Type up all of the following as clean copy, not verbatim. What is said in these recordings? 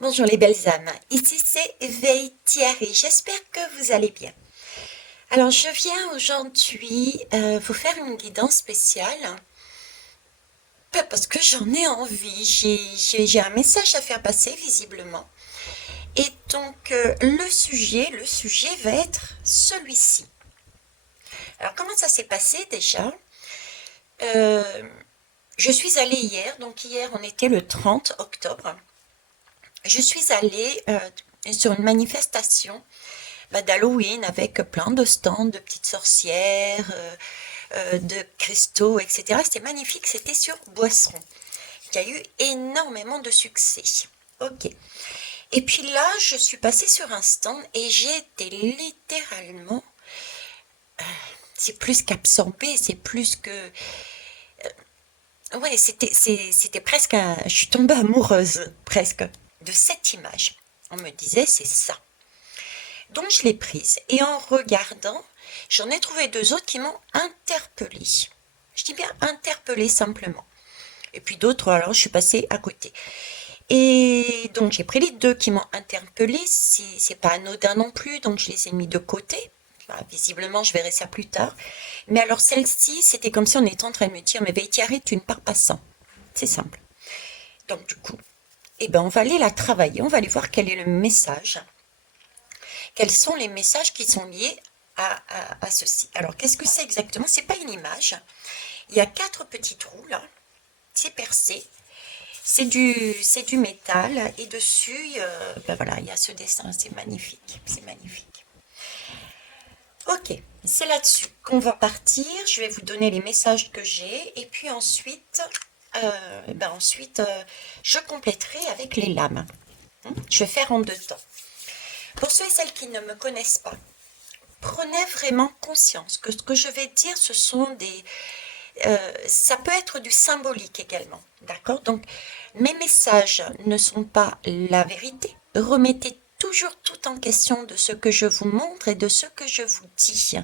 Bonjour les belles âmes, ici c'est Veille Thierry, j'espère que vous allez bien. Alors je viens aujourd'hui vous faire une guidance spéciale, pas parce que j'en ai envie, j'ai un message à faire passer visiblement. Et donc le sujet va être celui-ci. Alors comment ça s'est passé déjà? Euh, je suis allée hier, donc hier on était le 30 octobre, je suis allée sur une manifestation d'Halloween avec plein de stands de petites sorcières, de cristaux, etc. C'était magnifique, c'était sur Boisseron. Il y a eu énormément de succès. Ok. Et puis là, je suis passée sur un stand et j'ai été littéralement, c'est plus qu'absorbée, c'est plus que, ouais, c'était presque, je suis tombée amoureuse presque de cette image. On me disait, c'est ça. Donc je l'ai prise et en regardant, j'en ai trouvé deux autres qui m'ont interpellée. Je dis bien interpellée simplement. Et puis d'autres, alors je suis passée à côté. Et donc j'ai pris les deux qui m'ont interpellée. C'est pas anodin non plus, donc je les ai mis de côté. Bah, visiblement, je verrai ça plus tard. Mais alors celle-ci, c'était comme si on était en train de me dire, mais Thierry, tu ne pars pas sans. C'est simple. Donc du coup, eh ben, on va aller la travailler, on va aller voir quel est le message. Quels sont les messages qui sont liés à ceci. Alors, qu'est-ce que c'est exactement? C'est pas une image. Il y a quatre petits trous là. C'est percé. C'est du métal. Et dessus, ben voilà, il y a ce dessin. C'est magnifique. C'est magnifique. Ok, c'est là-dessus qu'on va partir. Je vais vous donner les messages que j'ai. Et puis ensuite, je compléterai avec les lames. Je vais faire en deux temps. Pour ceux et celles qui ne me connaissent pas, prenez vraiment conscience que ce que je vais dire, ce sont ça peut être du symbolique également, d'accord? Donc, mes messages ne sont pas la vérité. Remettez toujours tout en question de ce que je vous montre et de ce que je vous dis.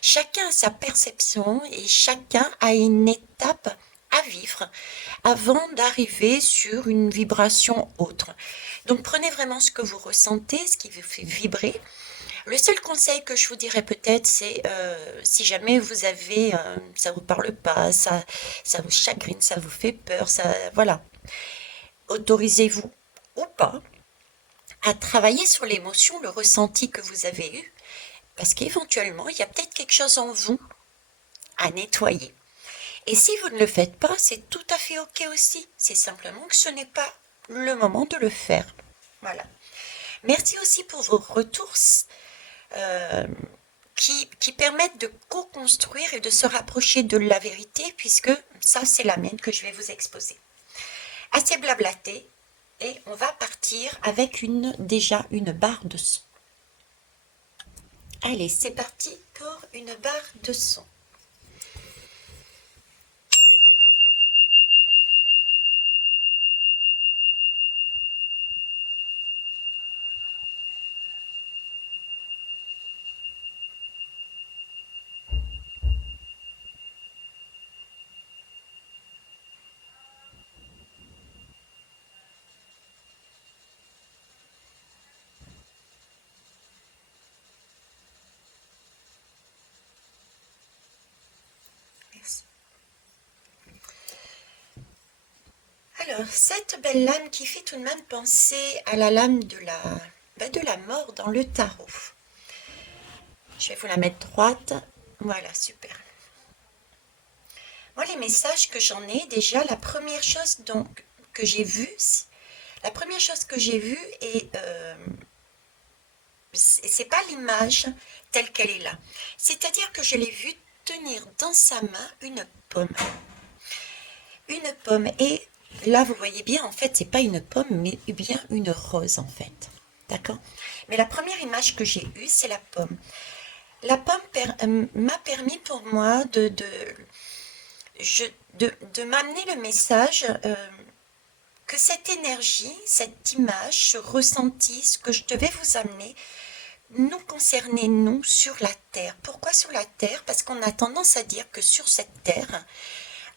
Chacun a sa perception et chacun a une étape à vivre avant d'arriver sur une vibration autre. Donc, prenez vraiment ce que vous ressentez, ce qui vous fait vibrer. Le seul conseil que je vous dirais peut-être, c'est si jamais vous avez, ça vous parle pas, ça vous chagrine, ça vous fait peur, ça, voilà, autorisez-vous ou pas à travailler sur l'émotion, le ressenti que vous avez eu, parce qu'éventuellement, il y a peut-être quelque chose en vous à nettoyer. Et si vous ne le faites pas, c'est tout à fait ok aussi. C'est simplement que ce n'est pas le moment de le faire. Voilà. Merci aussi pour vos retours euh, qui permettent de co-construire et de se rapprocher de la vérité, puisque ça, c'est la mienne que je vais vous exposer. Assez blablaté, et on va partir avec déjà une barre de son. Allez, c'est parti pour une barre de son. Merci. Alors, cette belle lame qui fait tout de même penser à la lame de la mort dans le tarot. Je vais vous la mettre droite. Voilà, super. Moi, les messages que j'en ai, déjà, la première chose donc, que j'ai vue, et c'est pas l'image telle qu'elle est là. C'est-à-dire que je l'ai vue tenir dans sa main une pomme. Une pomme. Et là, vous voyez bien, en fait, c'est pas une pomme, mais bien une rose, en fait. D'accord? Mais la première image que j'ai eue, c'est la pomme. La pomme m'a permis pour moi de m'amener le message que cette énergie, cette image, ce ressenti, ce que je devais vous amener, nous concernait, nous, sur la Terre. Pourquoi sur la Terre? Parce qu'on a tendance à dire que sur cette Terre,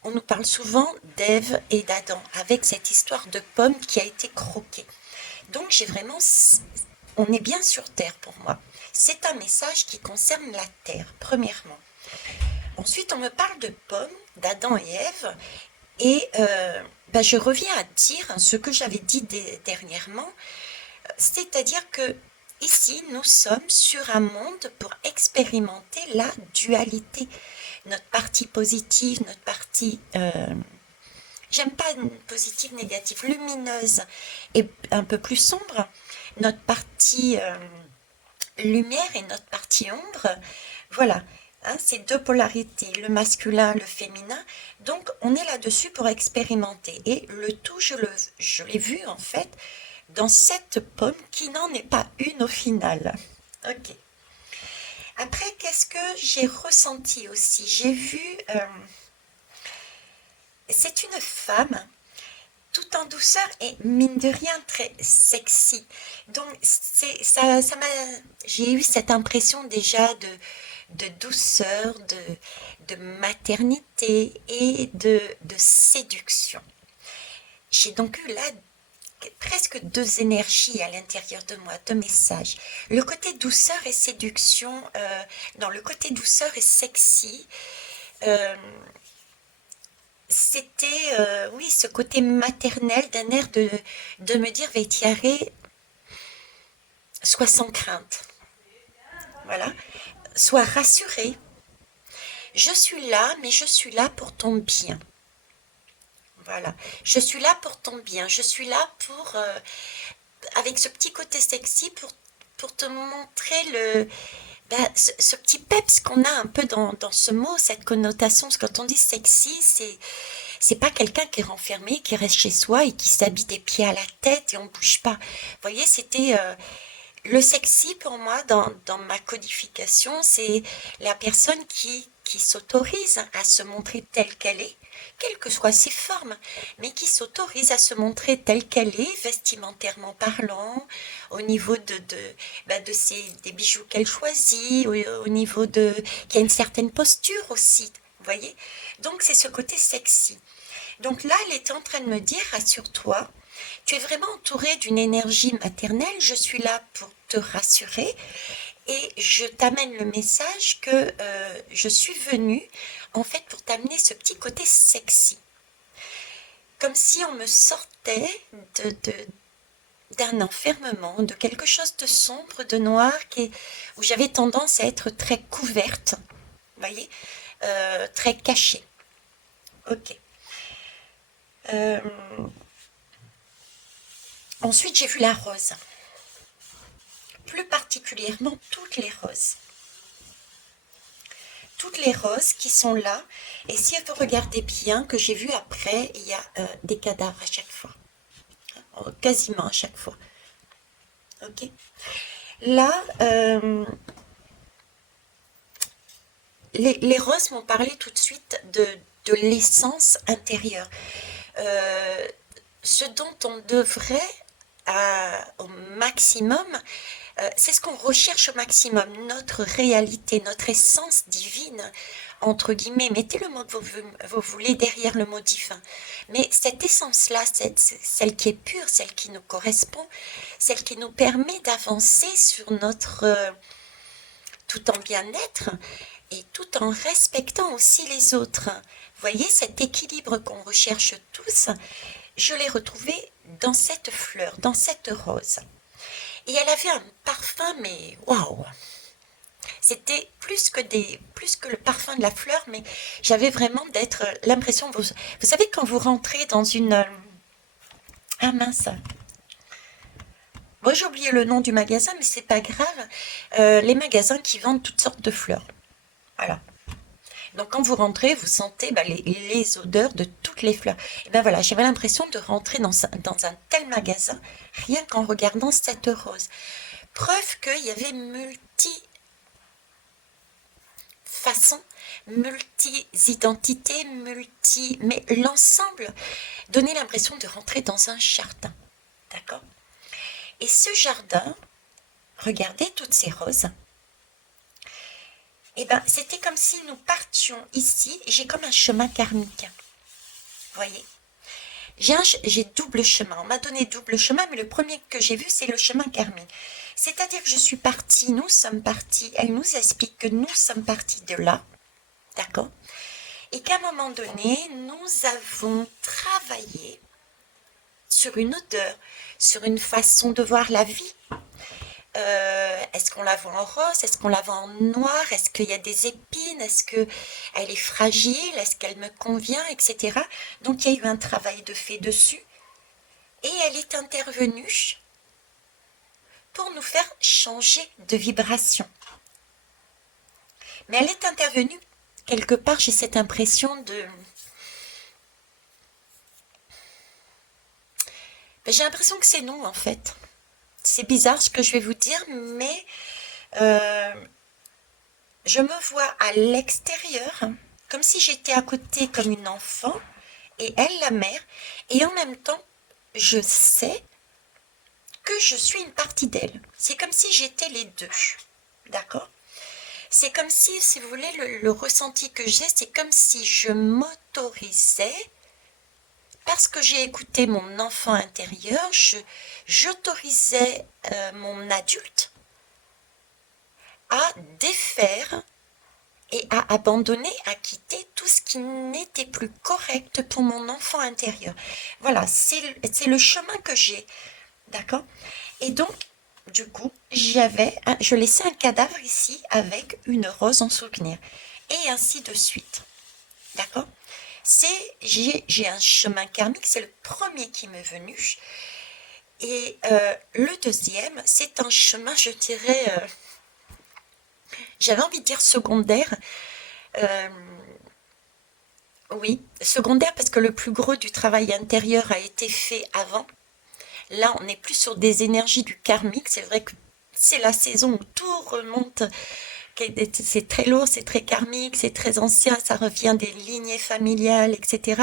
on nous parle souvent d'Ève et d'Adam, avec cette histoire de pomme qui a été croquée. Donc j'ai vraiment, on est bien sur Terre pour moi. C'est un message qui concerne la Terre, premièrement. Ensuite, on me parle de pommes, d'Adam et Ève, et je reviens à dire ce que j'avais dit dernièrement, c'est-à-dire que ici, nous sommes sur un monde pour expérimenter la dualité. Notre partie positive, notre partie, j'aime pas positive, négative, lumineuse et un peu plus sombre, notre partie lumière et notre partie ombre, voilà. Hein, c'est deux polarités, le masculin, le féminin. Donc, on est là-dessus pour expérimenter. Et le tout, je l'ai vu en fait dans cette pomme qui n'en est pas une au final. Ok. Après, qu'est-ce que j'ai ressenti aussi? J'ai vu, c'est une femme tout en douceur et mine de rien très sexy. Donc j'ai eu cette impression déjà de douceur, de maternité et de séduction. J'ai donc eu là presque deux énergies à l'intérieur de moi, deux messages. Le côté douceur et séduction, dans le côté douceur et sexy, c'était, oui, ce côté maternel d'un air de me dire, Vétiaré, sois sans crainte. Voilà. Sois rassuré. Je suis là, mais je suis là pour ton bien. Voilà. Je suis là pour ton bien. Je suis là pour, avec ce petit côté sexy, pour te montrer ce petit peps qu'on a un peu dans ce mot, cette connotation. Parce que quand on dit sexy, c'est pas quelqu'un qui est renfermé, qui reste chez soi et qui s'habille des pieds à la tête et on bouge pas. Vous voyez, c'était le sexy pour moi dans ma codification, c'est la personne qui s'autorise à se montrer telle qu'elle est, quelles que soient ses formes, mais qui s'autorise à se montrer telle qu'elle est, vestimentairement parlant, au niveau des bijoux qu'elle choisit, au niveau qui a une certaine posture aussi, vous voyez. Donc c'est ce côté sexy. Donc là, elle était en train de me dire, rassure-toi, tu es vraiment entouré d'une énergie maternelle, je suis là pour te rassurer et je t'amène le message que je suis venue en fait pour t'amener ce petit côté sexy. Comme si on me sortait d'un enfermement, de quelque chose de sombre, de noir, où j'avais tendance à être très couverte, vous voyez, très cachée. Ok. Ensuite, j'ai vu la rose. Plus particulièrement toutes les roses. Toutes les roses qui sont là. Et si vous regardez bien, que j'ai vu après, il y a des cadavres à chaque fois. Quasiment à chaque fois. Ok. Là, les roses m'ont parlé tout de suite de l'essence intérieure. Ce dont on devrait au maximum, c'est ce qu'on recherche au maximum, notre réalité, notre essence divine, entre guillemets, mettez le mot que vous voulez derrière le mot divin. Mais cette essence-là, celle qui est pure, celle qui nous correspond, celle qui nous permet d'avancer sur notre tout en bien-être et tout en respectant aussi les autres. Vous voyez, cet équilibre qu'on recherche tous, je l'ai retrouvé dans cette fleur, dans cette rose. Et elle avait un parfum, mais waouh! C'était plus que le parfum de la fleur, mais j'avais vraiment l'impression, vous savez, quand vous rentrez dans une... Ah mince! Moi, j'ai oublié le nom du magasin, mais c'est pas grave. Les magasins qui vendent toutes sortes de fleurs. Voilà. Donc quand vous rentrez, vous sentez les odeurs de toutes les fleurs. Et ben voilà, j'avais l'impression de rentrer dans un tel magasin, rien qu'en regardant cette rose. Preuve qu'il y avait multi-façons, multi-identités, mais l'ensemble donnait l'impression de rentrer dans un jardin. D'accord? Et ce jardin, regardez toutes ces roses. Et ben, c'était comme si nous partions ici, et j'ai comme un chemin karmique. Vous voyez? J'ai double chemin. On m'a donné double chemin, mais le premier que j'ai vu, c'est le chemin karmique. C'est-à-dire que je suis partie, nous sommes partis, elle nous explique que nous sommes partis de là, d'accord? Et qu'à un moment donné, nous avons travaillé sur une odeur, sur une façon de voir la vie. Est-ce qu'on la voit en rose? Est-ce qu'on la voit en noir? Est-ce qu'il y a des épines? Est-ce qu'elle est fragile? Est-ce qu'elle me convient? Etc. Donc il y a eu un travail de fait dessus. Et elle est intervenue pour nous faire changer de vibration. Mais elle est intervenue, quelque part, j'ai cette impression de... J'ai l'impression que c'est nous, en fait. C'est bizarre ce que je vais vous dire, mais je me vois à l'extérieur, comme si j'étais à côté comme une enfant, et elle la mère, et en même temps, je sais que je suis une partie d'elle. C'est comme si j'étais les deux, d'accord? C'est comme si vous voulez, le ressenti que j'ai, c'est comme si je m'autorisais, parce que j'ai écouté mon enfant intérieur, j'autorisais mon adulte à défaire et à abandonner, à quitter tout ce qui n'était plus correct pour mon enfant intérieur. Voilà, c'est le chemin que j'ai, d'accord? Et donc, du coup, je laissais un cadavre ici avec une rose en souvenir, et ainsi de suite, d'accord? J'ai un chemin karmique, c'est le premier qui m'est venu, et le deuxième, c'est un chemin, je dirais, j'avais envie de dire secondaire. Euh, oui, secondaire parce que le plus gros du travail intérieur a été fait avant. Là, on n'est plus sur des énergies du karmique. C'est vrai que c'est la saison où tout remonte. C'est très lourd, c'est très karmique, c'est très ancien, ça revient des lignées familiales, etc.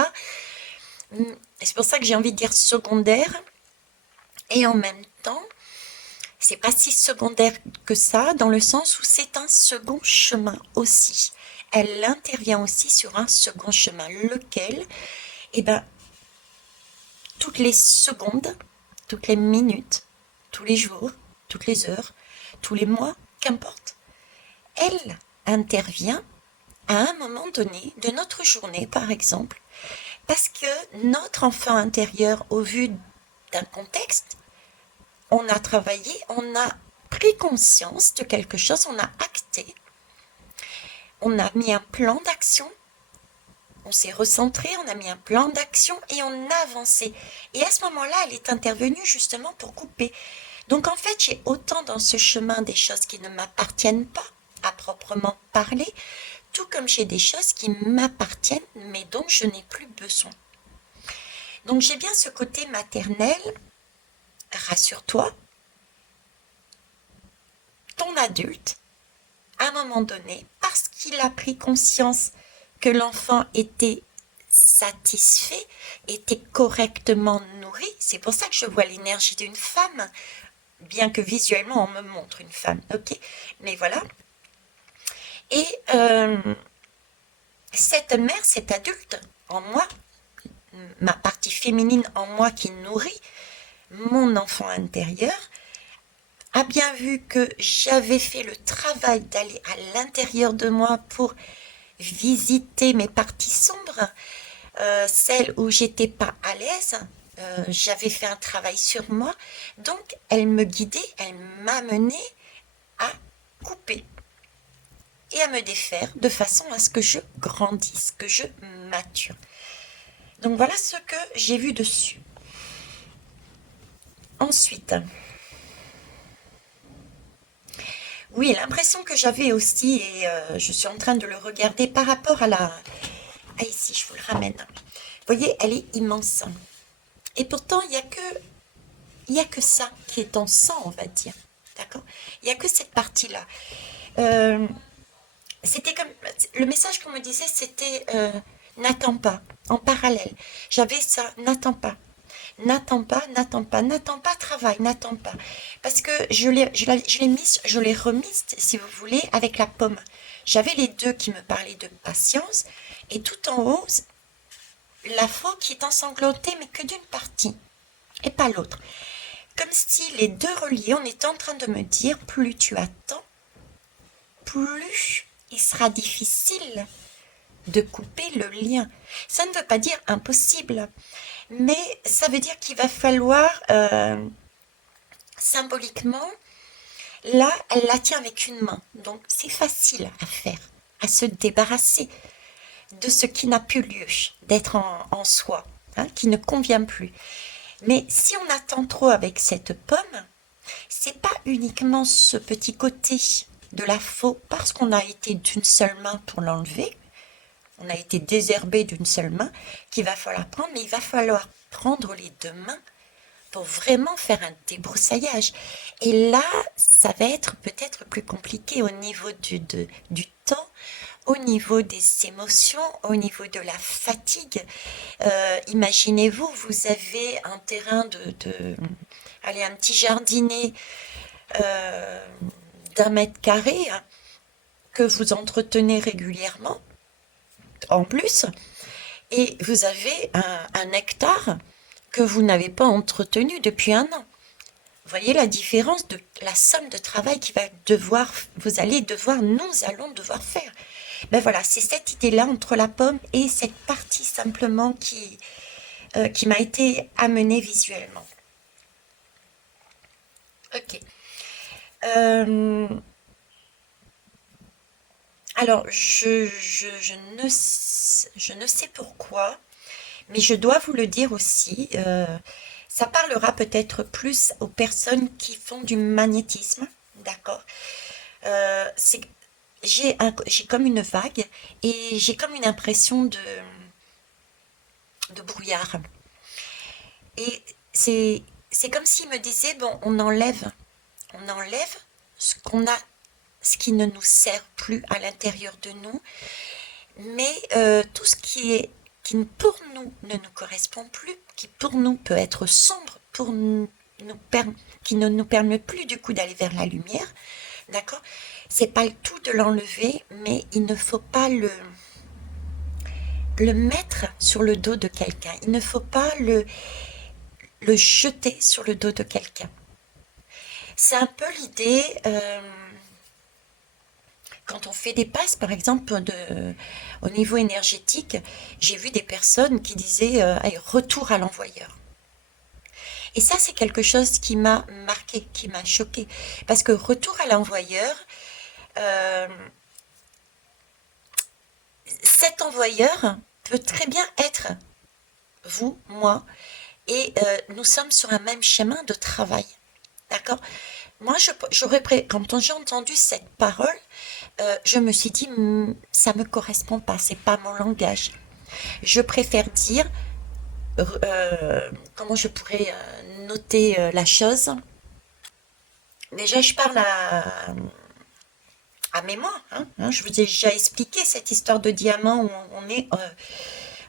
Et c'est pour ça que j'ai envie de dire secondaire. Et en même temps, c'est pas si secondaire que ça, dans le sens où c'est un second chemin aussi. Elle intervient aussi sur un second chemin, lequel, eh ben, toutes les secondes, toutes les minutes, tous les jours, toutes les heures, tous les mois, qu'importe, elle intervient à un moment donné de notre journée, par exemple, parce que notre enfant intérieur, au vu d'un contexte, on a travaillé, on a pris conscience de quelque chose, on a acté, on a mis un plan d'action, on s'est recentré, on a mis un plan d'action et on a avancé. Et à ce moment-là, elle est intervenue justement pour couper. Donc en fait, j'ai autant dans ce chemin des choses qui ne m'appartiennent pas, à proprement parler, tout comme j'ai des choses qui m'appartiennent, mais dont je n'ai plus besoin. Donc j'ai bien ce côté maternel, rassure-toi, ton adulte, à un moment donné, parce qu'il a pris conscience que l'enfant était satisfait, était correctement nourri, c'est pour ça que je vois l'énergie d'une femme, bien que visuellement on me montre une femme, ok, mais voilà. Et cette mère, cet adulte en moi, ma partie féminine en moi qui nourrit mon enfant intérieur, a bien vu que j'avais fait le travail d'aller à l'intérieur de moi pour visiter mes parties sombres, celles où j'étais pas à l'aise. J'avais fait un travail sur moi, donc elle me guidait, elle m'amenait à couper et à me défaire de façon à ce que je grandisse, que je mature. Donc voilà ce que j'ai vu dessus. Ensuite, oui, l'impression que j'avais aussi, et je suis en train de le regarder par rapport à la... Ah ici, je vous le ramène. Vous voyez, elle est immense. Et pourtant, il y a que ça qui est en sang, on va dire. D'accord? Il n'y a que cette partie-là. C'était comme... Le message qu'on me disait, c'était n'attends pas, en parallèle. J'avais ça, n'attends pas. N'attends pas, n'attends pas, n'attends pas, travaille, n'attends pas. Parce que je l'ai remise, si vous voulez, avec la pomme. J'avais les deux qui me parlaient de patience, et tout en haut, la faux qui est ensanglantée, mais que d'une partie, et pas l'autre. Comme si les deux reliés, on était en train de me dire, plus tu attends, plus il sera difficile de couper le lien. Ça ne veut pas dire impossible, mais ça veut dire qu'il va falloir symboliquement, là, elle la tient avec une main, donc c'est facile à faire, à se débarrasser de ce qui n'a plus lieu d'être en soi, hein, qui ne convient plus. Mais si on attend trop avec cette pomme, c'est pas uniquement ce petit côté de la faux parce qu'on a été d'une seule main pour l'enlever, on a été désherbé d'une seule main qu'il va falloir prendre, mais il va falloir prendre les deux mains pour vraiment faire un débroussaillage. Et là, ça va être peut-être plus compliqué au niveau du temps, au niveau des émotions, au niveau de la fatigue. Imaginez-vous, vous avez un terrain allez, un petit jardinet euh, d'1 mètre carré hein, que vous entretenez régulièrement, en plus, et vous avez un hectare que vous n'avez pas entretenu depuis 1 an. Vous voyez la différence de la somme de travail nous allons devoir faire. Ben voilà, c'est cette idée-là entre la pomme et cette partie simplement qui m'a été amenée visuellement. Ok. Euh, alors, je ne sais pourquoi, mais je dois vous le dire aussi, ça parlera peut-être plus aux personnes qui font du magnétisme, d'accord? C'est, j'ai comme une vague et j'ai comme une impression de brouillard. Et c'est comme s'il me disait, bon, on enlève ce qu'on a, ce qui ne nous sert plus à l'intérieur de nous, mais tout ce qui pour nous ne nous correspond plus, qui pour nous peut être sombre, qui ne nous permet plus du coup d'aller vers la lumière, d'accord? C'est pas le tout de l'enlever, mais il ne faut pas le mettre sur le dos de quelqu'un. Il ne faut pas le jeter sur le dos de quelqu'un. C'est un peu l'idée, quand on fait des passes, par exemple, au niveau énergétique, j'ai vu des personnes qui disaient allez, retour à l'envoyeur. Et ça, c'est quelque chose qui m'a marqué, qui m'a choqué. Parce que retour à l'envoyeur, euh, cet envoyeur peut très bien être vous, moi, et nous sommes sur un même chemin de travail. D'accord? Moi, quand j'ai entendu cette parole, je me suis dit, ça me correspond pas, c'est pas mon langage. Je préfère dire, comment je pourrais noter la chose. Déjà, je parle à mémoire. Hein. Je vous ai déjà expliqué cette histoire de diamant où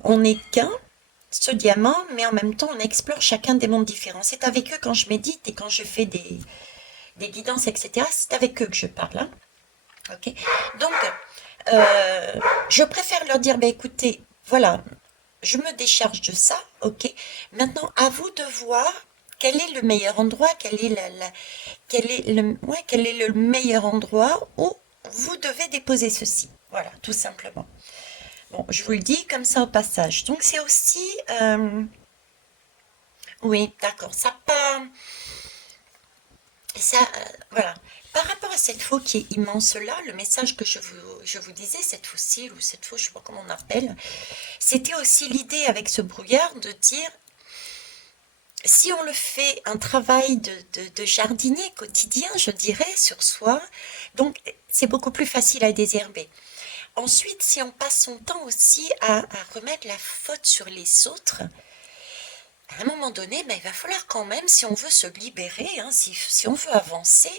on est qu'un, ce diamant, mais en même temps, on explore chacun des mondes différents. C'est avec eux quand je médite et quand je fais des guidances, etc. C'est avec eux que je parle. Hein. Ok. Donc, je préfère leur dire, bah, écoutez, voilà, je me décharge de ça, ok. Maintenant, à vous de voir quel est le meilleur endroit, quel est le meilleur endroit où vous devez déposer ceci. Voilà, tout simplement. Bon, je vous le dis comme ça au passage. Donc, c'est aussi, oui, d'accord, voilà. Par rapport à cette faux qui est immense là, le message que je vous disais, cette fossile ou cette faux, je ne sais pas comment on appelle, c'était aussi l'idée avec ce brouillard de dire, si on le fait un travail de jardinier quotidien, je dirais, sur soi, donc c'est beaucoup plus facile à désherber. Ensuite, si on passe son temps aussi à remettre la faute sur les autres, à un moment donné, ben, il va falloir quand même, si on veut se libérer, hein, si on veut avancer,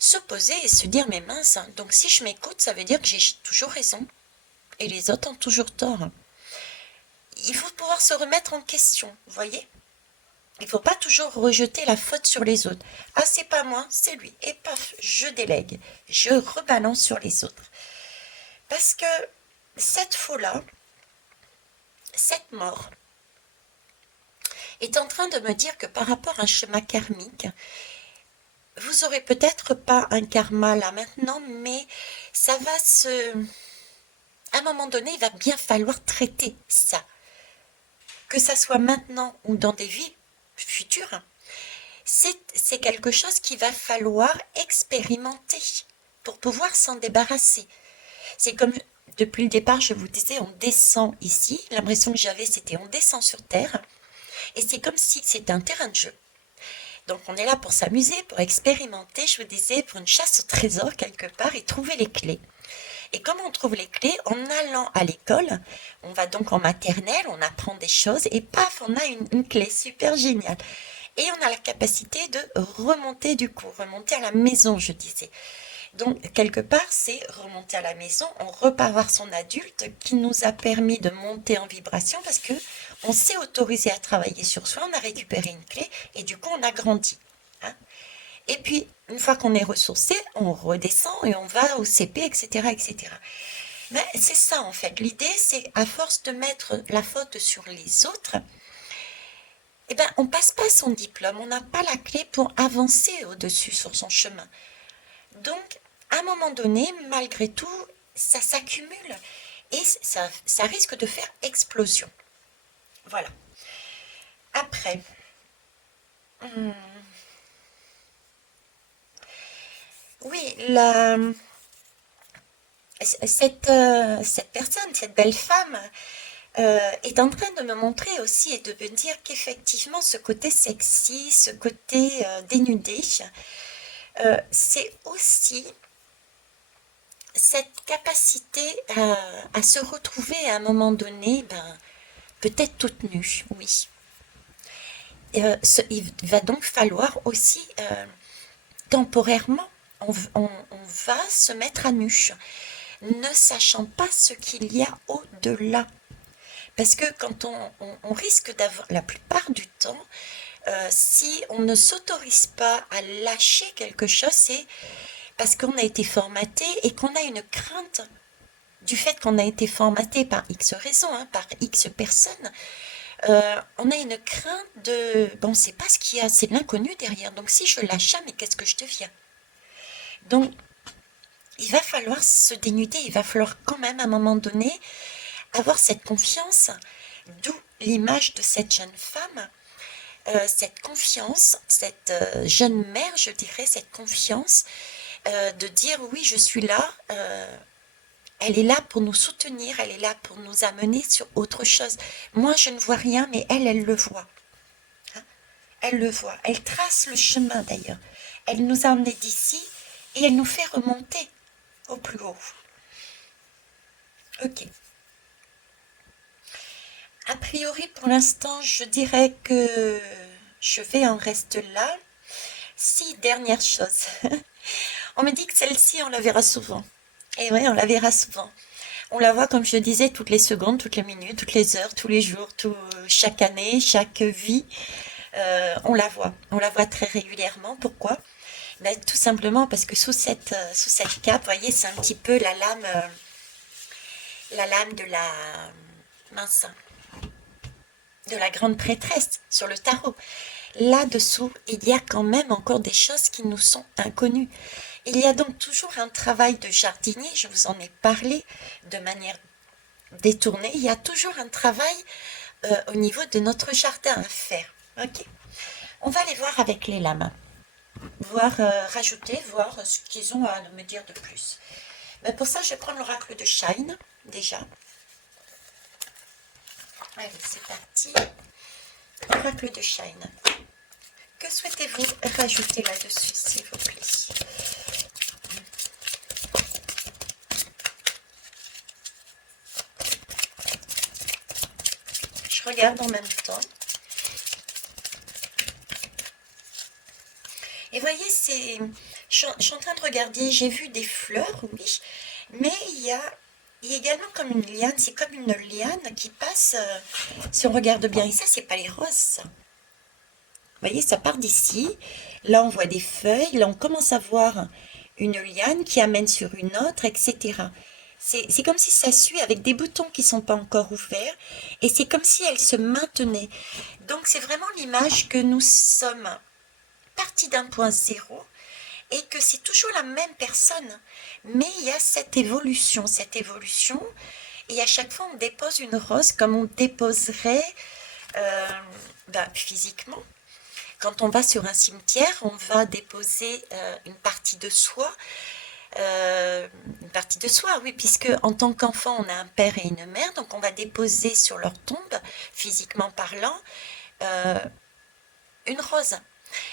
se poser et se dire, mais mince, hein, donc si je m'écoute, ça veut dire que j'ai toujours raison et les autres ont toujours tort. Il faut pouvoir se remettre en question, vous voyez? Il ne faut pas toujours rejeter la faute sur les autres. Ah, c'est pas moi, c'est lui. Et paf, je délègue. Je rebalance sur les autres. Parce que cette faux-là, cette mort est en train de me dire que par rapport à un schéma karmique, vous aurez peut-être pas un karma là maintenant, mais ça va à un moment donné, il va bien falloir traiter ça. Que ça soit maintenant ou dans des vies futures, c'est quelque chose qu'il va falloir expérimenter pour pouvoir s'en débarrasser. C'est comme depuis le départ, je vous disais, on descend ici. L'impression que j'avais, c'était on descend sur Terre. Et c'est comme si c'était un terrain de jeu. Donc on est là pour s'amuser, pour expérimenter, je vous disais, pour une chasse au trésor quelque part et trouver les clés. Et comment on trouve les clés? En allant à l'école, on va donc en maternelle, on apprend des choses et paf, on a une clé super géniale. Et on a la capacité de remonter du coup, remonter à la maison, je disais. Donc, quelque part, c'est remonter à la maison, on repart voir son adulte qui nous a permis de monter en vibration parce que on s'est autorisé à travailler sur soi, on a récupéré une clé et du coup, on a grandi. Hein. Et puis, une fois qu'on est ressourcé, on redescend et on va au CP, etc., etc. Mais c'est ça, en fait. L'idée, c'est à force de mettre la faute sur les autres, eh ben, on passe pas son diplôme, on n'a pas la clé pour avancer au-dessus sur son chemin. Donc, à un moment donné, malgré tout, ça s'accumule et ça risque de faire explosion. Voilà. Après, oui, cette personne, cette belle femme, est en train de me montrer aussi et de me dire qu'effectivement, ce côté sexy, ce côté dénudé, c'est aussi cette capacité à se retrouver à un moment donné, peut-être toute nue, oui. Il va donc falloir aussi, temporairement, on va se mettre à nu, ne sachant pas ce qu'il y a au-delà. Parce que quand on risque d'avoir, la plupart du temps, si on ne s'autorise pas à lâcher quelque chose, c'est parce qu'on a été formaté et qu'on a une crainte du fait qu'on a été formaté par X raisons, hein, par X personnes. On a une crainte de, bon, c'est pas ce qu'il y a, c'est l'inconnu derrière. Donc si je lâche ça, mais qu'est-ce que je deviens? Donc il va falloir se dénuder, il va falloir quand même à un moment donné avoir cette confiance, d'où l'image de cette jeune femme, cette confiance, cette jeune mère, je dirais, cette confiance de dire oui, je suis là, elle est là pour nous soutenir, elle est là pour nous amener sur autre chose. Moi, je ne vois rien, mais elle le voit. Hein. Elle le voit, elle trace le chemin d'ailleurs. Elle nous a emmenés d'ici et elle nous fait remonter au plus haut. Ok. A priori, pour l'instant, je dirais que je vais en rester là. Si, dernière chose. On me dit que celle-ci, on la verra souvent. Et oui, on la verra souvent. On la voit, comme je disais, toutes les secondes, toutes les minutes, toutes les heures, tous les jours, chaque année, chaque vie. On la voit. On la voit très régulièrement. Pourquoi? Ben, tout simplement parce que sous cette cape, vous voyez, c'est un petit peu la lame de la mince, de la grande prêtresse sur le tarot. Là-dessous, il y a quand même encore des choses qui nous sont inconnues. Il y a donc toujours un travail de jardinier, je vous en ai parlé de manière détournée, il y a toujours un travail au niveau de notre jardin à faire. Ok. On va aller voir avec les lamas, voir rajouter, voir ce qu'ils ont à me dire de plus. Mais pour ça, je vais prendre l'oracle de Shine, déjà. Allez, c'est parti. Oracle de Shine. Que souhaitez-vous rajouter là-dessus, s'il vous plaît? Je regarde en même temps. Et voyez, je suis en train de regarder, j'ai vu des fleurs, oui, mais il y a également comme une liane, c'est comme une liane qui passe, si on regarde bien, et ça, c'est pas les roses, ça. Vous voyez, ça part d'ici, là on voit des feuilles, là on commence à voir une liane qui amène sur une autre, etc. C'est comme si ça suit avec des boutons qui sont pas encore ouverts et c'est comme si elle se maintenait. Donc c'est vraiment l'image que nous sommes partis d'un point zéro et que c'est toujours la même personne. Mais il y a cette évolution et à chaque fois on dépose une rose comme on déposerait physiquement. Quand on va sur un cimetière, on va déposer une partie de soi. Une partie de soi, oui, puisque en tant qu'enfant, on a un père et une mère, donc on va déposer sur leur tombe, physiquement parlant, euh, une rose.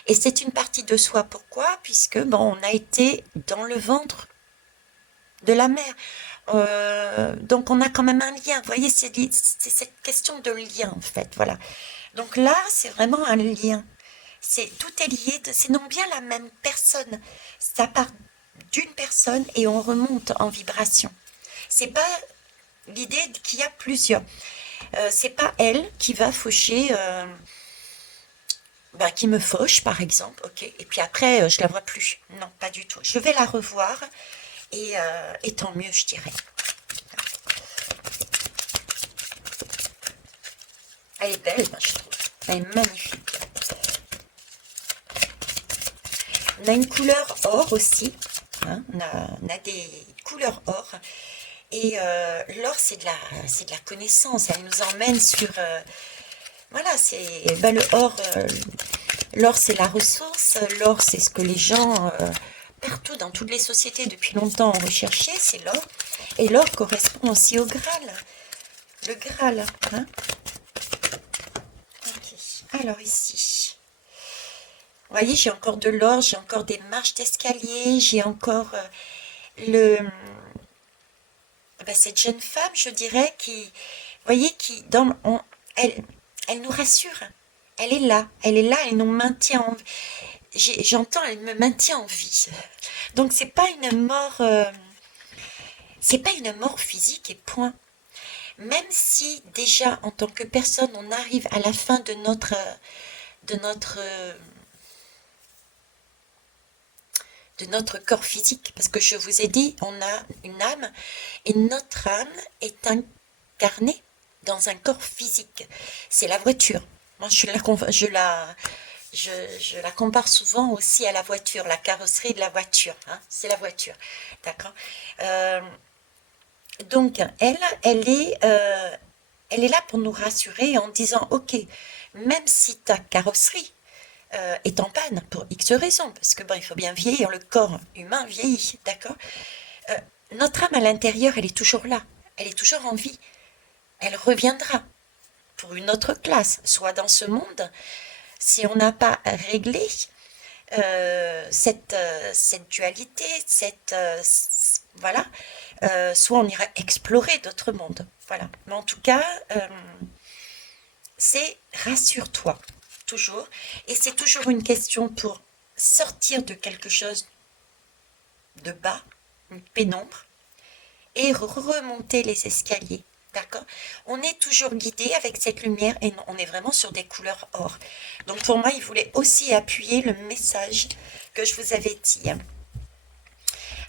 Et c'est une partie de soi. Pourquoi? Puisque bon, on a été dans le ventre de la mère. Donc on a quand même un lien. Vous voyez, c'est cette question de lien en fait. Voilà. Donc là, c'est vraiment un lien. Tout est lié. C'est non bien la même personne. Ça part d'une personne et on remonte en vibration. C'est pas l'idée qu'il y a plusieurs. C'est pas elle qui va faucher. Qui me fauche par exemple, ok, et puis après je la vois plus. Non, pas du tout. Je vais la revoir et tant mieux, je dirais. Elle est belle, moi, je trouve. Elle est magnifique. On a une couleur or aussi. Hein, on a des couleurs or. Et l'or, c'est de la connaissance. Elle nous emmène sur... voilà, c'est le or. L'or, c'est la ressource. L'or, c'est ce que les gens... partout, dans toutes les sociétés, depuis longtemps, ont recherché, c'est l'or. Et l'or correspond aussi au Graal. Le Graal, hein. Ok. Alors ici, vous voyez, j'ai encore de l'or, j'ai encore des marches d'escalier, j'ai encore cette jeune femme, je dirais, qui, vous voyez, elle, elle nous rassure. Elle est là, elle nous maintient en vie. J'entends, elle me maintient en vie. Donc c'est pas une mort physique et point. Même si déjà en tant que personne, on arrive à la fin de notre de notre corps physique, parce que je vous ai dit, on a une âme, et notre âme est incarnée dans un corps physique. C'est la voiture. Moi, je la compare souvent aussi à la voiture, la carrosserie de la voiture. Hein, c'est la voiture. D'accord. Donc, elle est là pour nous rassurer en disant, OK, même si ta carrosserie est en panne pour X raisons, parce que bon, il faut bien vieillir, le corps humain vieillit, d'accord. Notre âme à l'intérieur, elle est toujours là, elle est toujours en vie, elle reviendra pour une autre classe, soit dans ce monde, si on n'a pas réglé cette dualité, voilà, soit on ira explorer d'autres mondes, voilà. Mais en tout cas, c'est rassure-toi toujours, et c'est toujours une question pour sortir de quelque chose de bas, une pénombre, et remonter les escaliers. D'accord. On est toujours guidé avec cette lumière et on est vraiment sur des couleurs or. Donc pour moi, il voulait aussi appuyer le message que je vous avais dit.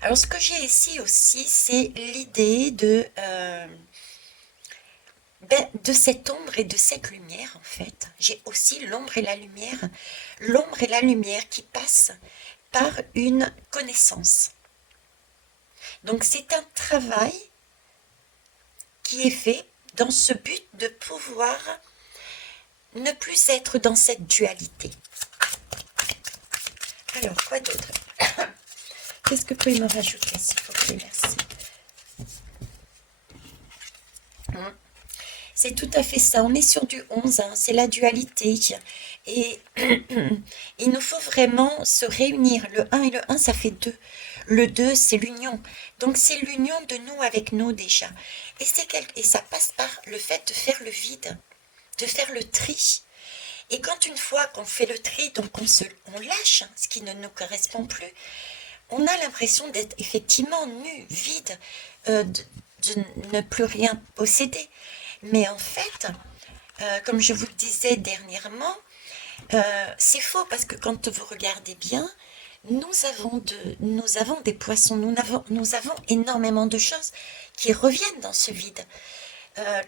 Alors ce que j'ai ici aussi, c'est l'idée de cette ombre et de cette lumière en fait. J'ai aussi l'ombre et la lumière. L'ombre et la lumière qui passent par une connaissance. Donc c'est un travail qui est fait dans ce but de pouvoir ne plus être dans cette dualité. Alors, quoi d'autre? Qu'est-ce que vous pouvez me rajouter, s'il vous plaît? Merci. C'est tout à fait ça. On est sur du 11, hein, c'est la dualité. Et il nous faut vraiment se réunir. Le 1 et le 1, ça fait 2. Le 2, c'est l'union. Donc, c'est l'union de nous avec nous déjà. Et ça passe par le fait de faire le vide, de faire le tri. Et quand une fois qu'on fait le tri, donc on lâche ce qui ne nous correspond plus, on a l'impression d'être effectivement nu, vide, de ne plus rien posséder. Mais en fait, comme je vous le disais dernièrement, c'est faux parce que quand vous regardez bien, nous avons des poissons, nous avons énormément de choses qui reviennent dans ce vide. Euh,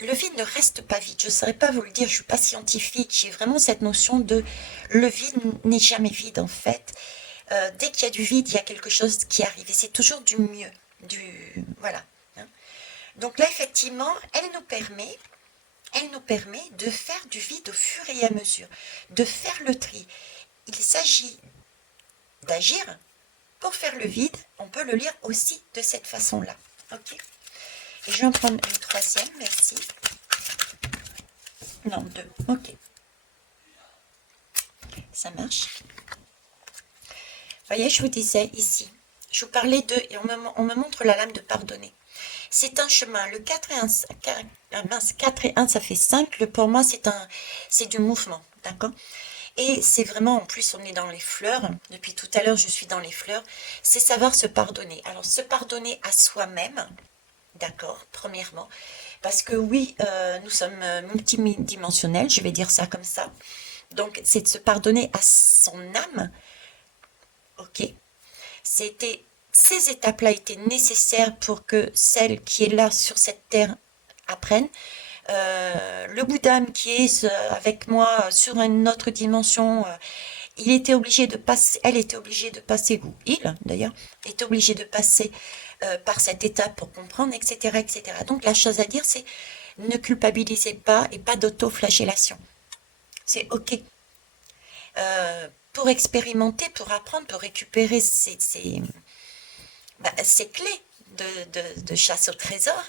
le vide ne reste pas vide. Je ne saurais pas vous le dire, je ne suis pas scientifique. J'ai vraiment cette notion de le vide n'est jamais vide en fait. Dès qu'il y a du vide, il y a quelque chose qui arrive et c'est toujours du mieux. Voilà. Hein. Donc là, effectivement, elle nous permet de faire du vide au fur et à mesure, de faire le tri. Il s'agit d'agir pour faire le vide. On peut le lire aussi de cette façon-là. Ok. Et je vais en prendre une troisième, merci. Non, deux. Ok. Ça marche. Vous voyez, je vous disais ici, je vous parlais de, et on me montre la lame de pardonner. C'est un chemin. Le 4 et 1, 4 et 1, ça fait 5. Pour moi, c'est du mouvement. D'accord? Et c'est vraiment, en plus, on est dans les fleurs. Depuis tout à l'heure, je suis dans les fleurs. C'est savoir se pardonner. Alors, se pardonner à soi-même. D'accord, premièrement. Parce que oui, nous sommes multidimensionnels, je vais dire ça comme ça. Donc, c'est de se pardonner à son âme. Ok. Ces étapes-là étaient nécessaires pour que celle qui est là sur cette terre apprenne. Le bout d'âme qui est avec moi sur une autre dimension, il était obligé de passer, elle était obligée de passer, ou il d'ailleurs, était obligé de passer par cette étape pour comprendre, etc., etc. Donc la chose à dire, c'est ne culpabilisez pas et pas d'auto-flagellation. C'est ok. Pour expérimenter, pour apprendre, pour récupérer ces clés de chasse au trésor,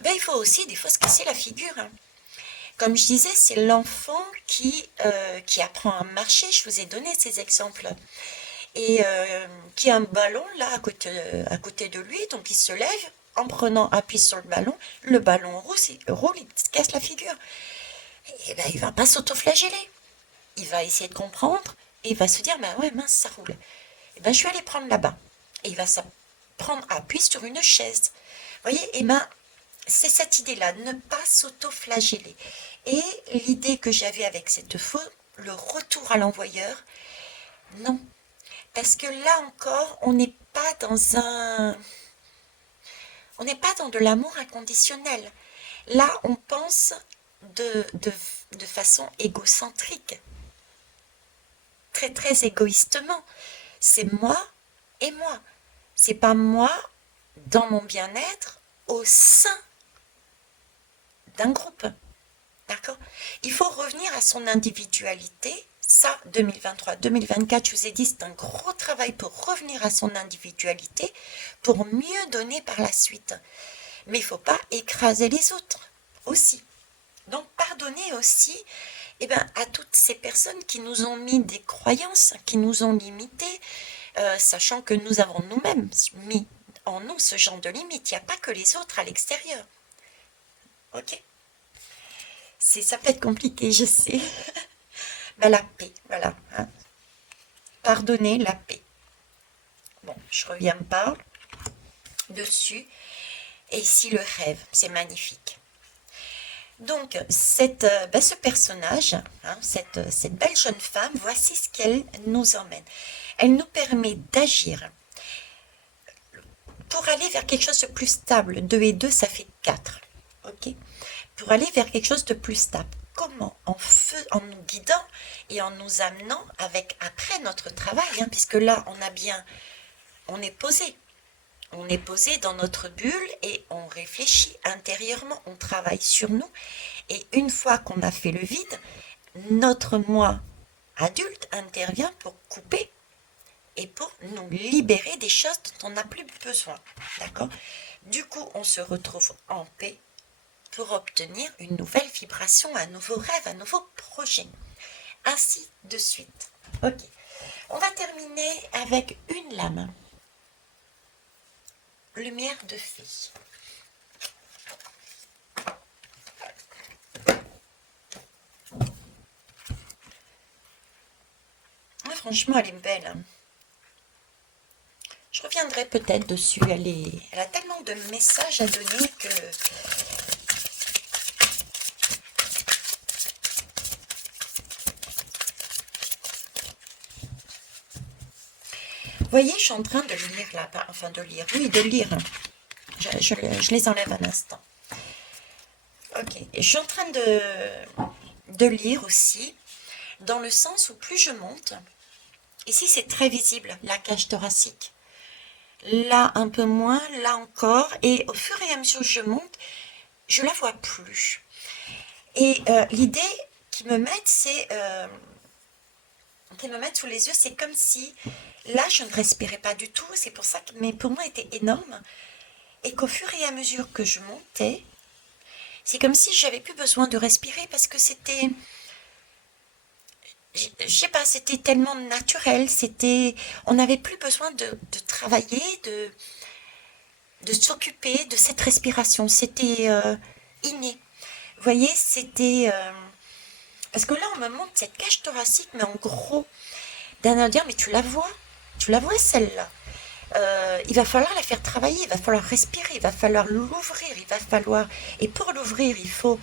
ben, il faut aussi des fois se casser la figure. Hein. Comme je disais, c'est l'enfant qui apprend à marcher. Je vous ai donné ces exemples. Et qui a un ballon là à côté de lui, donc il se lève en prenant appui sur le ballon roule, il se casse la figure. Et ben, il va pas s'autoflageller. Il va essayer de comprendre et il va se dire, ben ouais, mince, ça roule. Et ben, je vais aller prendre là-bas. Et il va prendre appui sur une chaise. Vous voyez, et ben, c'est cette idée-là, ne pas s'autoflageller. Et l'idée que j'avais avec cette faux, le retour à l'envoyeur, non. Parce que là encore, on n'est pas on n'est pas dans de l'amour inconditionnel. Là, on pense de façon égocentrique, très très égoïstement. C'est moi et moi. C'est pas moi dans mon bien-être au sein d'un groupe. D'accord? Il faut revenir à son individualité. Ça, 2023, 2024, je vous ai dit, c'est un gros travail pour revenir à son individualité, pour mieux donner par la suite. Mais il ne faut pas écraser les autres aussi. Donc, pardonner aussi à toutes ces personnes qui nous ont mis des croyances, qui nous ont limités, sachant que nous avons nous-mêmes mis en nous ce genre de limites. Il n'y a pas que les autres à l'extérieur. Ok? Ça peut être compliqué, je sais. La paix, voilà. Hein. Pardonner, la paix. Bon, je ne reviens pas dessus. Et ici, le rêve, c'est magnifique. Donc, ce personnage, hein, cette belle jeune femme, voici ce qu'elle nous emmène. Elle nous permet d'agir pour aller vers quelque chose de plus stable. 2 et 2, ça fait 4. Ok? Pour aller vers quelque chose de plus stable. Comment? En nous guidant et en nous amenant avec après notre travail, hein, puisque là, on est posé. On est posé dans notre bulle et on réfléchit intérieurement, on travaille sur nous. Et une fois qu'on a fait le vide, notre moi adulte intervient pour couper et pour nous libérer des choses dont on n'a plus besoin. D'accord? Du coup, on se retrouve en paix pour obtenir une nouvelle vibration, un nouveau rêve, un nouveau projet. Ainsi de suite. Ok. On va terminer avec une lame. Lumière de fée. Ah, franchement, elle est belle. Hein. Je reviendrai peut-être dessus. Elle a tellement de messages à donner que... voyez, je suis en train de lire là, enfin de lire, oui, de lire. Je les enlève un instant. Ok, et je suis en train de lire aussi, dans le sens où plus je monte, ici c'est très visible, la cage thoracique. Là un peu moins, là encore, et au fur et à mesure que je monte, je la vois plus. Et l'idée qu'ils me mettent, qu'ils me mettent sous les yeux, c'est comme si là je ne respirais pas du tout. C'est pour ça que mes poumons étaient énormes et qu'au fur et à mesure que je montais, c'est comme si j'avais plus besoin de respirer parce que c'était, je sais pas, c'était tellement naturel. On n'avait plus besoin de travailler, de s'occuper de cette respiration. C'était inné. Vous voyez, c'était parce que là on me montre cette cage thoracique, mais en gros, d'un indien, mais tu la vois celle-là. Il va falloir la faire travailler, il va falloir respirer, il va falloir l'ouvrir, il va falloir... Et pour l'ouvrir, il faut...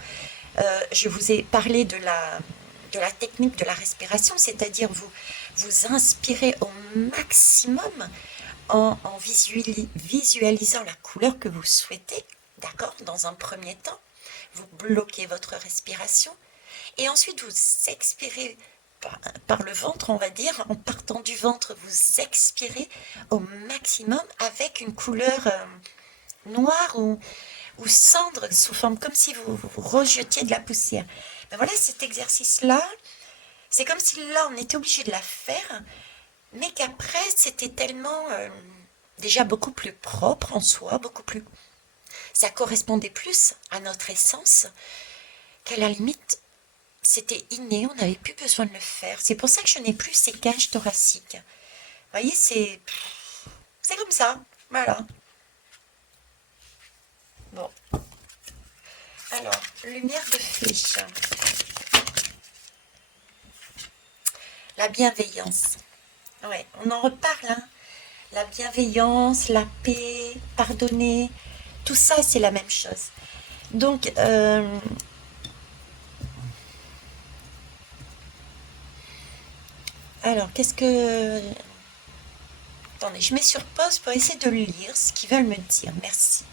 je vous ai parlé de la technique de la respiration, c'est-à-dire vous inspirez au maximum en visualisant la couleur que vous souhaitez, d'accord, dans un premier temps. Vous bloquez votre respiration et ensuite vous expirez par le ventre, on va dire, en partant du ventre, vous expirez au maximum avec une couleur noire ou cendre sous forme, comme si vous rejetiez de la poussière. Ben voilà, cet exercice-là, c'est comme si là, on était obligé de la faire, mais qu'après, c'était tellement déjà beaucoup plus propre en soi, beaucoup plus... Ça correspondait plus à notre essence qu'à la limite, c'était inné, on n'avait plus besoin de le faire. C'est pour ça que je n'ai plus ces cages thoraciques. Vous voyez, c'est comme ça. Voilà. Bon. Alors, lumière de fée. La bienveillance. Ouais, on en reparle, hein. La bienveillance, la paix, pardonner, tout ça, c'est la même chose. Donc, alors, qu'est-ce que... Attendez, je mets sur pause pour essayer de lire ce qu'ils veulent me dire. Merci.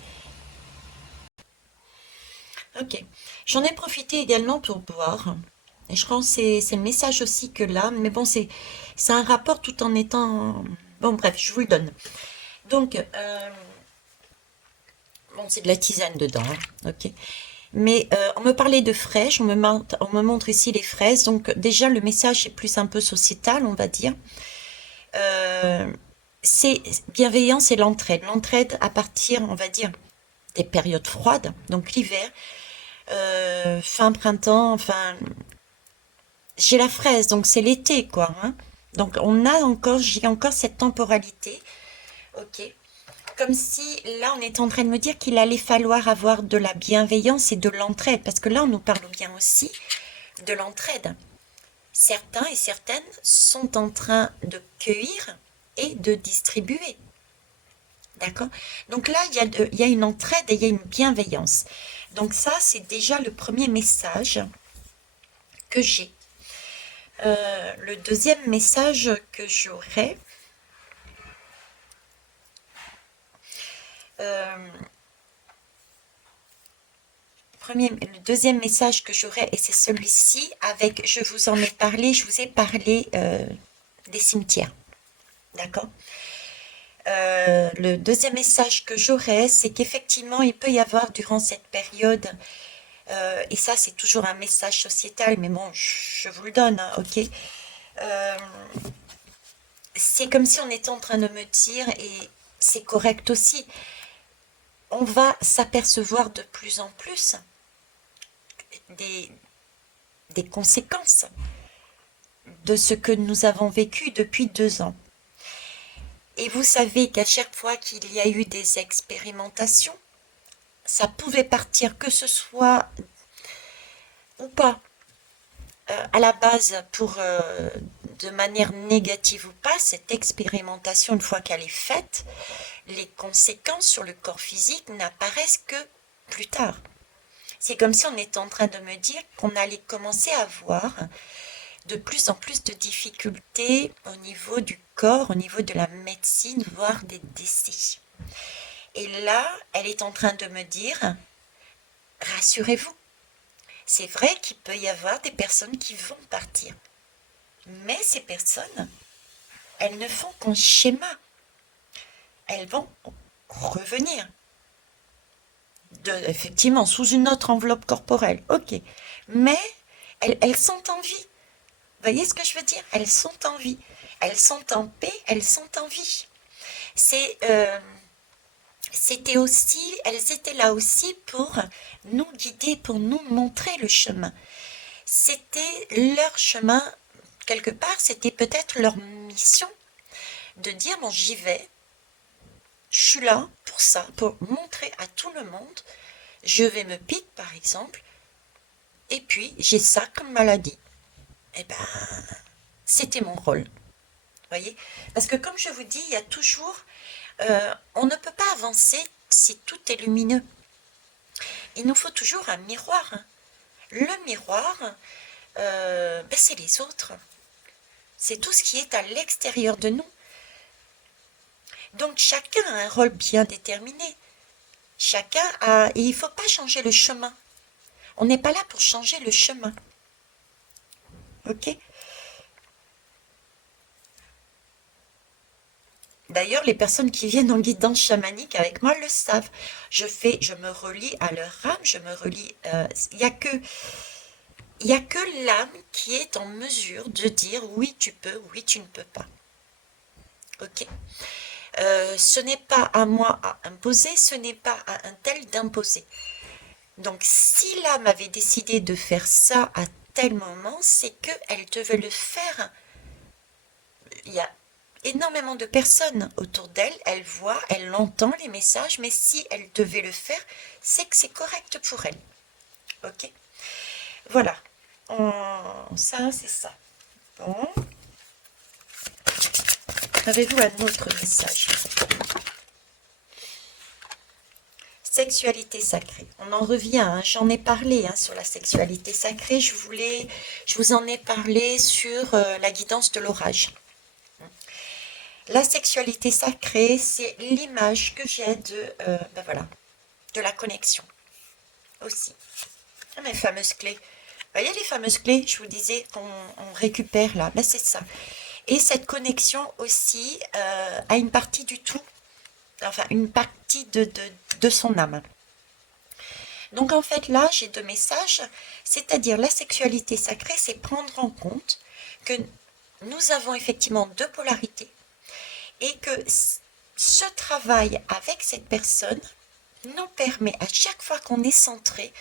Ok. J'en ai profité également pour boire. Et je pense que c'est le message aussi que là. Mais bon, c'est un rapport tout en étant... Bon, bref, je vous le donne. Donc, bon, c'est de la tisane dedans, hein. Ok. Mais on me parlait de fraises, on me montre ici les fraises. Donc déjà, le message est plus un peu sociétal, on va dire. Euh, c'est bienveillance et l'entraide. L'entraide à partir, on va dire, des périodes froides, donc l'hiver, fin printemps, enfin, j'ai la fraise, donc c'est l'été, quoi, hein. Donc j'ai encore cette temporalité, ok. Comme si là on était en train de me dire qu'il allait falloir avoir de la bienveillance et de l'entraide, parce que là on nous parle bien aussi de l'entraide. Certains et certaines sont en train de cueillir et de distribuer. D'accord? Donc là, il y a une entraide et il y a une bienveillance. Donc ça, c'est déjà le premier message que j'ai. Le deuxième message que j'aurais, euh, le deuxième message que j'aurais, et c'est celui-ci, avec, je vous ai parlé des cimetières. D'accord? Le deuxième message que j'aurais, c'est qu'effectivement, il peut y avoir durant cette période, et ça c'est toujours un message sociétal, mais bon, je vous le donne, hein, ok? Euh, c'est comme si on était en train de me dire, et c'est correct aussi, on va s'apercevoir de plus en plus des, des conséquences de ce que nous avons vécu depuis 2 ans. Et vous savez qu'à chaque fois qu'il y a eu des expérimentations, ça pouvait partir, que ce soit ou pas, à la base pour de manière négative ou pas, cette expérimentation, une fois qu'elle est faite, les conséquences sur le corps physique n'apparaissent que plus tard. C'est comme si on était en train de me dire qu'on allait commencer à voir de plus en plus de difficultés au niveau du corps, au niveau de la médecine, voire des décès. Et là, elle est en train de me dire, rassurez-vous, c'est vrai qu'il peut y avoir des personnes qui vont partir. Mais ces personnes, elles ne font qu'un schéma. Elles vont revenir. Effectivement, sous une autre enveloppe corporelle. Ok. Mais elles sont en vie. Vous voyez ce que je veux dire? Elles sont en vie. Elles sont en paix, elles sont en vie. C'était aussi, elles étaient là aussi pour nous guider, pour nous montrer le chemin. C'était leur chemin, quelque part, c'était peut-être leur mission de dire, bon, j'y vais, je suis là pour ça, pour montrer à tout le monde, je vais me piquer par exemple, et puis j'ai ça comme maladie. Eh ben, c'était mon rôle. Voyez? Parce que comme je vous dis, il y a toujours, on ne peut pas avancer si tout est lumineux. Il nous faut toujours un miroir. Le miroir, c'est les autres. C'est tout ce qui est à l'extérieur de nous. Donc chacun a un rôle bien déterminé. Chacun a... Et il ne faut pas changer le chemin. On n'est pas là pour changer le chemin. Ok? D'ailleurs, les personnes qui viennent en guidance chamanique avec moi le savent. Je me relie à leur âme, je me relie... Il n'y a que l'âme qui est en mesure de dire oui tu peux, oui tu ne peux pas. Ok? Ce n'est pas à moi à imposer, ce n'est pas à un tel d'imposer. Donc si l'âme avait décidé de faire ça à tel moment, c'est qu'elle devait le faire. Il y a énormément de personnes autour d'elle, elle voit, elle entend les messages, mais si elle devait le faire, c'est que c'est correct pour elle. Ok? Voilà. Ça, c'est ça. Bon. Avez-vous un autre message? Sexualité sacrée. On en revient, hein, j'en ai parlé sur la sexualité sacrée. Je vous en ai parlé sur la guidance de l'orage. La sexualité sacrée, c'est l'image que j'ai de la connexion aussi. Mes fameuses clés. Vous voyez les fameuses clés, je vous disais qu'on récupère là, c'est ça. Et cette connexion aussi a une partie du tout, enfin une partie de son âme. Donc en fait là, j'ai deux messages, c'est-à-dire la sexualité sacrée, c'est prendre en compte que nous avons effectivement deux polarités et que ce travail avec cette personne nous permet à chaque fois qu'on est centré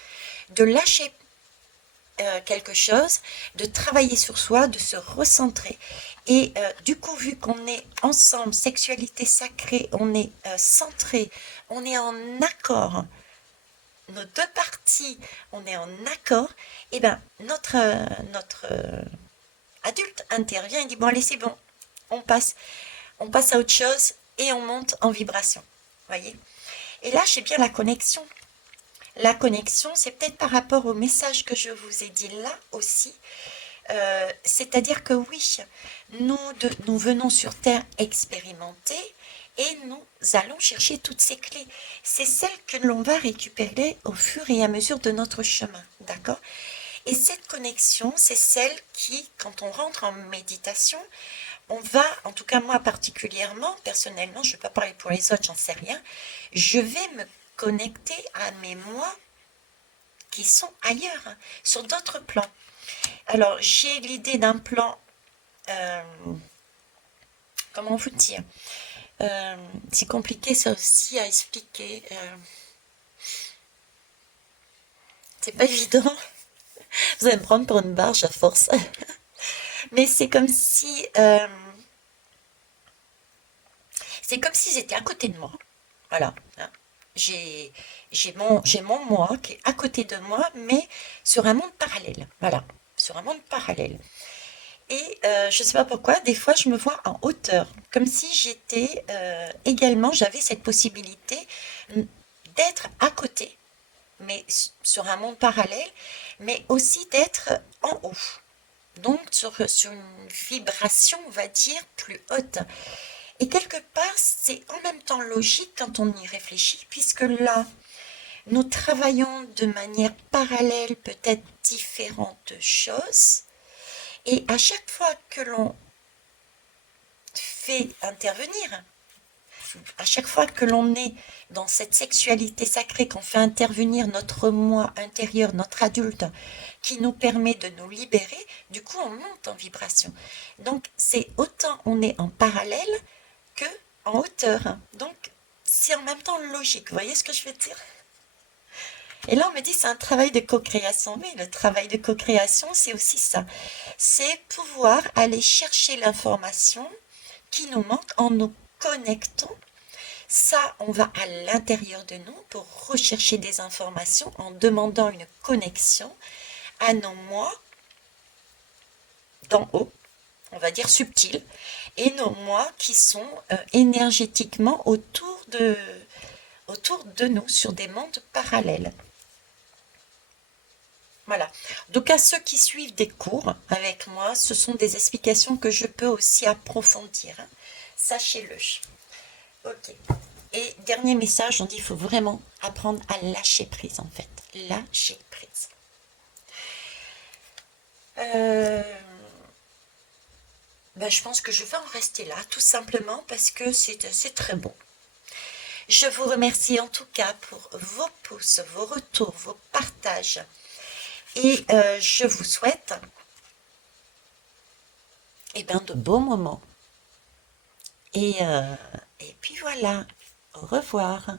de lâcher quelque chose, de travailler sur soi, de se recentrer. Et du coup, vu qu'on est ensemble, sexualité sacrée, on est centré, on est en accord, nos deux parties, on est en accord, et bien notre adulte intervient et dit, bon allez c'est bon, on passe à autre chose et on monte en vibration. Voyez? Et là, j'ai bien la connexion. La connexion, c'est peut-être par rapport au message que je vous ai dit là aussi. C'est-à-dire que oui, nous venons sur Terre expérimenter et nous allons chercher toutes ces clés. C'est celles que l'on va récupérer au fur et à mesure de notre chemin. D'accord? Et cette connexion, c'est celle qui, quand on rentre en méditation, on va, en tout cas moi particulièrement, personnellement, je ne vais pas parler pour les autres, j'en sais rien, je vais me connecter à mes moi qui sont ailleurs, sur d'autres plans. Alors, j'ai l'idée d'un plan, comment vous dire, c'est compliqué ça aussi à expliquer, c'est pas évident, vous allez me prendre pour une barge à force, mais c'est comme si j'étais à côté de moi, voilà, hein. J'ai mon moi qui est à côté de moi, mais sur un monde parallèle. Voilà, sur un monde parallèle. Et je ne sais pas pourquoi, des fois je me vois en hauteur, comme si j'étais également, j'avais cette possibilité d'être à côté, mais sur un monde parallèle, mais aussi d'être en haut. Donc sur une vibration, on va dire, plus haute. Et quelque part, c'est en même temps logique quand on y réfléchit, puisque là, nous travaillons de manière parallèle, peut-être différentes choses, et à chaque fois que l'on fait intervenir, à chaque fois que l'on est dans cette sexualité sacrée, qu'on fait intervenir notre moi intérieur, notre adulte, qui nous permet de nous libérer, du coup on monte en vibration. Donc c'est autant on est en parallèle que en hauteur. Donc c'est en même temps logique, vous voyez ce que je veux dire? Et là on me dit c'est un travail de co-création. Oui, le travail de co-création c'est aussi ça. C'est pouvoir aller chercher l'information qui nous manque en nous connectant. Ça, on va à l'intérieur de nous pour rechercher des informations en demandant une connexion à nos moi d'en haut, on va dire subtils, et nos moi qui sont énergétiquement autour de nous, sur des mondes parallèles. Voilà. Donc à ceux qui suivent des cours avec moi, ce sont des explications que je peux aussi approfondir, hein. Sachez-le. Ok. Et dernier message, on dit qu'il faut vraiment apprendre à lâcher prise en fait. Lâcher prise. Je pense que je vais en rester là, tout simplement parce que c'est très bon. Je vous remercie en tout cas pour vos pouces, vos retours, vos partages. Et je vous souhaite de beaux moments. Et puis voilà, au revoir.